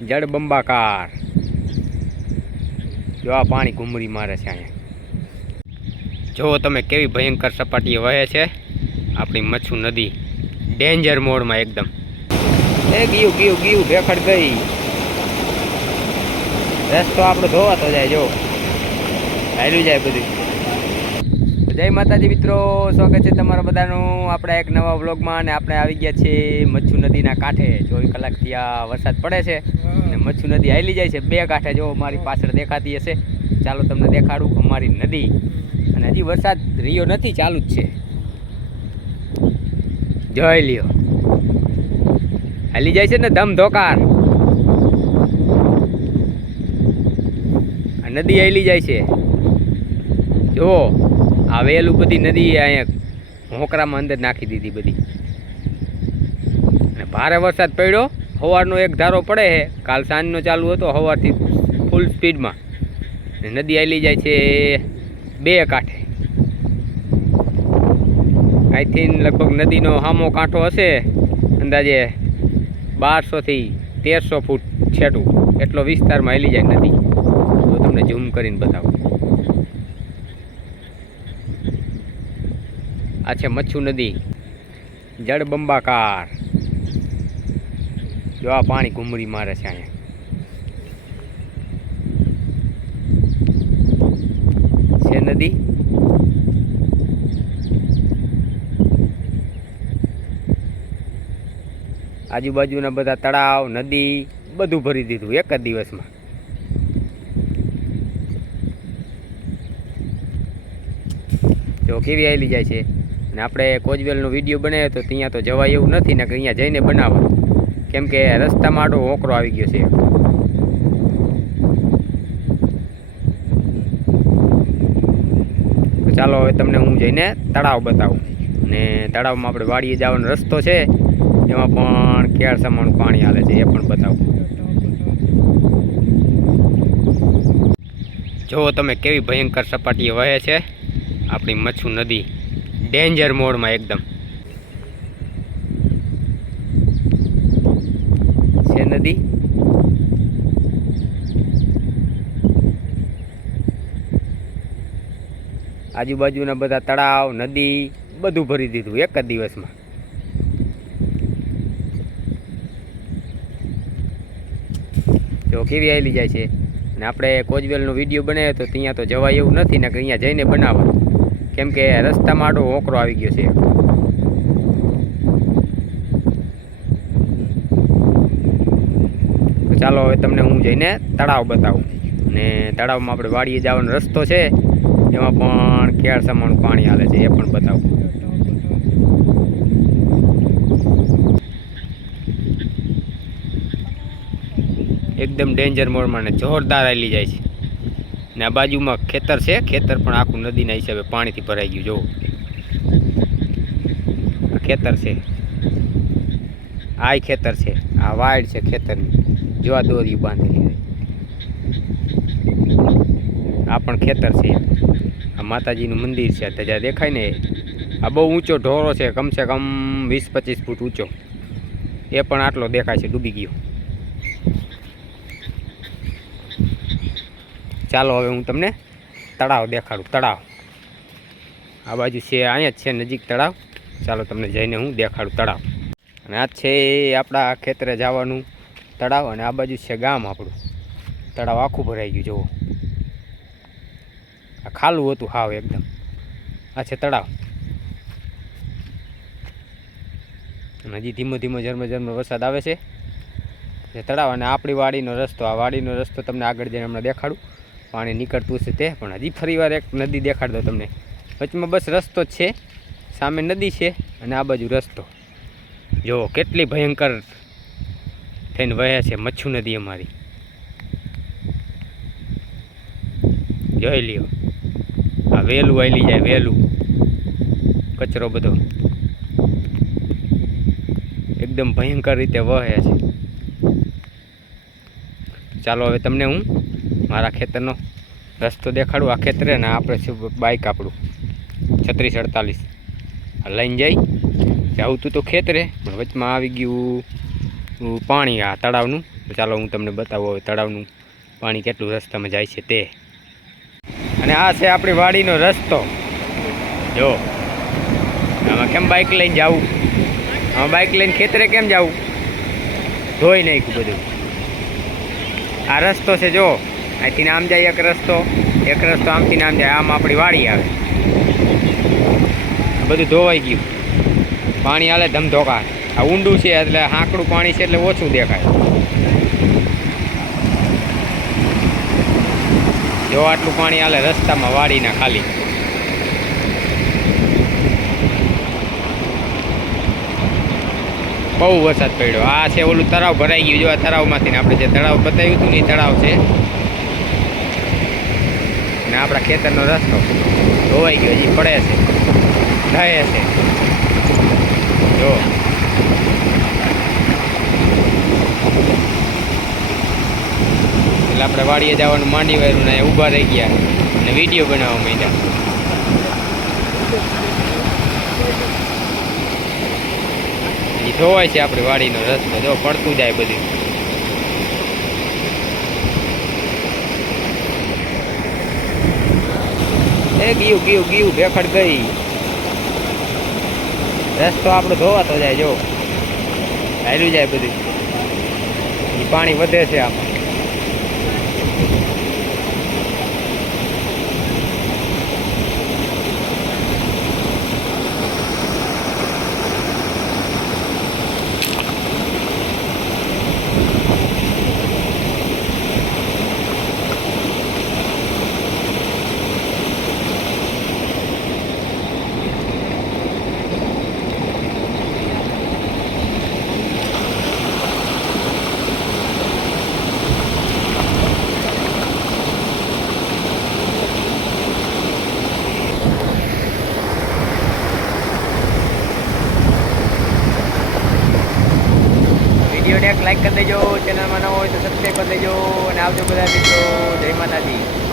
જળબંબાકાર. જો આ પાણી ઘૂમરી મારે છે અહીંયા. જો તમે કેવી ભયંકર સપાટીએ વહે છે આપણી મચ્છુ નદી. ડેન્જર મોડમાં એકદમ. એ ગયું ભેખડ ગઈ. રસ્તો આપણો ધોવાતો જાય. જો હાલ્યું જાય બધું. જય માતાજી મિત્રો, સ્વાગત છે તમારા બધાનું આપણા એક નવા વ્લોગમાં. અને આપણે આવી ગયા છીએ મચ્છુ નદીના કાંઠે. 24 કલાકથી આ વરસાદ પડે છે અને મચ્છુ નદી હાલી જાય છે બે કાંઠે. જો મારી પાછળ દેખાતી હશે, ચાલો તમને દેખાડું અમારી નદી. અને હજી વરસાદ રહ્યો નથી, ચાલુ જ છે. જોઈ લ્યો, હાલી જાય છે ને ધમધોકાર. આ નદી હાલી જાય છે. જો આ વેલું બધી નદી અહીંયા હોકરામાં અંદર નાખી દીધી બધી. અને ભારે વરસાદ પડ્યો. સવારનો એક ધારો પડે છે, કાલ સાંજનો ચાલુ હતો સવારથી ફૂલ સ્પીડમાં. નદી હાલી જાય છે બે કાંઠે. અહીંથી લગભગ નદીનો સામો કાંઠો હશે અંદાજે 1200 થી 1300 ફૂટ છેટું. એટલો વિસ્તારમાં હાલી જાય નદી. તો તમને ઝૂમ કરીને બતાવું. આ છે મચ્છુ નદી, જળબંબાકાર. જો આ પાણી ઘૂમરી મારે છે અહીંયા. છે નદી. આજુબાજુના બધા તળાવ, નદી બધું ભરી દીધું એક જ દિવસમાં. જો કેવી આવેલી જાય છે. અને આપણે કોજવેલનો વિડીયો બનાવ્યો તો ત્યાં તો જવાય એવું નથી ને, કે અહીંયા જઈને બનાવો, કેમ કે રસ્તામાં આડો હોકરો આવી ગયો છે. તો ચાલો હવે તમને હું જઈને તળાવ બતાવું. અને તળાવમાં આપણે વાડીએ જવાનો રસ્તો છે, એમાં પણ કેળ સમાણું પાણી હાલે છે, એ પણ બતાવું. જો તમે કેવી ભયંકર સપાટીએ વહે છે આપણી મચ્છુ નદી. ડેન્જર મોડમાં એકદમ છે નદી. આજુબાજુના બધા તળાવ, નદી બધું ભરી દીધું એક જ દિવસમાં. જો કેવી આવેલી જાય છે. અને આપણે કોજવેલનો વિડીયો બનાવ્યો તો ત્યાં તો જવાય એવું નથી ને, કે અહીંયા જઈને બનાવો, કેમ કે રસ્તામાં આડો હોકરો આવી ગયો છે. તો ચાલો હવે તમને હું જઈને તળાવ બતાવું. અને તળાવમાં આપણે વાડીએ જવાનો રસ્તો છે, એમાં પણ કેળ સમાણું પાણી હાલે છે, એ પણ બતાવું. એકદમ ડેન્જર મોડમાં ને જોરદાર હાલી જાય છે. ને આ બાજુમાં ખેતર છે, ખેતર પણ આખું નદીના હિસાબે પાણીથી ભરાઈ ગયું. જો આ ખેતર છે, આ ખેતર છે, આ વાડ છે ખેતરની. જો આ દોરી બાંધેલી છે, આ પણ ખેતર છે. આ માતાજીનું મંદિર છે, ત્યાં દેખાય ને, આ બહુ ઊંચો ઢોરો છે, કમસે કમ 20-25 ફૂટ ઊંચો. એ પણ આટલો દેખાય છે, ડૂબી ગયો. ચાલો હવે હું તમને તળાવ દેખાડું. તળાવ આ બાજુ છે, અહીંયા જ છે નજીક તળાવ. ચાલો તમને જઈને હું દેખાડું તળાવ. અને આ છે આપણા ખેતરે જવાનું તળાવ. અને આ બાજુ છે ગામ આપણું. તળાવ આખું ભરાઈ ગયું. જુઓ, આ ખાલું હતું હાવ એકદમ. આ છે તળાવ. અને હજી ધીમો ધીમો ઝરમર વરસાદ આવે છે. તળાવ અને આપણી વાડીનો રસ્તો. આ વાડીનો રસ્તો તમને આગળ જઈને હમણાં દેખાડું. પાણી નીકળતું છે તે પણ. હજી ફરી વાર એક નદી દેખાડ દો તમને. વચમાં બસ રસ્તો જ છે, સામે નદી છે અને આ બાજુ રસ્તો. જો કેટલી ભયંકર થઈને વહે છે મચ્છુ નદી અમારી. જોઈ લ્યો, આ વેલું હાલી જાય, વેલું. કચરો બધો એકદમ ભયંકર રીતે વહે છે. ચાલો હવે તમને હું મારા ખેતરનો રસ્તો દેખાડું. આ ખેતરે ને આપણે છે બાઇક આપણું 3648 લઈને જઈ આવતું તો ખેતરે, પણ વચમાં આવી ગયું પાણી આ તળાવનું. તો ચાલો હું તમને બતાવું હવે તળાવનું પાણી કેટલું રસ્તામાં જાય છે તે. અને આ છે આપણી વાડીનો રસ્તો. જો આમાં કેમ બાઇક લઈને જવું, આમાં બાઇક લઈને ખેતરે કેમ જવું, ધોઈ નાખ્યું બધું. આ રસ્તો છે જો, અહીંથી આમ જાય એક રસ્તો આમથી આમ જાય, આમ આપણી વાડી આવે. બધું ધોવાઈ ગયું, પાણી હાલે ધમધોકા. આ ઊંડું છે એટલે હાંકડું પાણી છે એટલે ઓછું દેખાય. જો આટલું પાણી હાલે રસ્તામાં વાડીના ખાલી. બહુ વરસાદ પડ્યો. આ છે ઓલું તળાવ ભરાઈ ગયું. જો આ તળાવમાંથી આપણે જે તળાવ બતાવ્યું હતું ને એ તળાવ છે ને આપણા ખેતરનો રસ્તો ધોવાઈ ગયો, હજી પડે છે, રહે છે. જો એટલે આપણે વાડીએ જવાનું માંડી વાળું ને ઊભા રહી ગયા અને વિડીયો બનાવવા માંડ્યા. એ ધોવાય છે આપણી વાડીનો રસ્તો. જો પડતું જાય બધું. એ ગયું ભેખડ ગઈ. રસ્તો આપણો ધોવાતો જાય. જો હાલ્યું જાય બધું. પાણી વધે છે આમાં. વિડીયોને એક લાઈક કરી દેજો, ચેનલમાં ન હોય તો સબસ્ક્રાઈબ કરી દેજો અને આવજો બધા મિત્રો. જય માતાજી.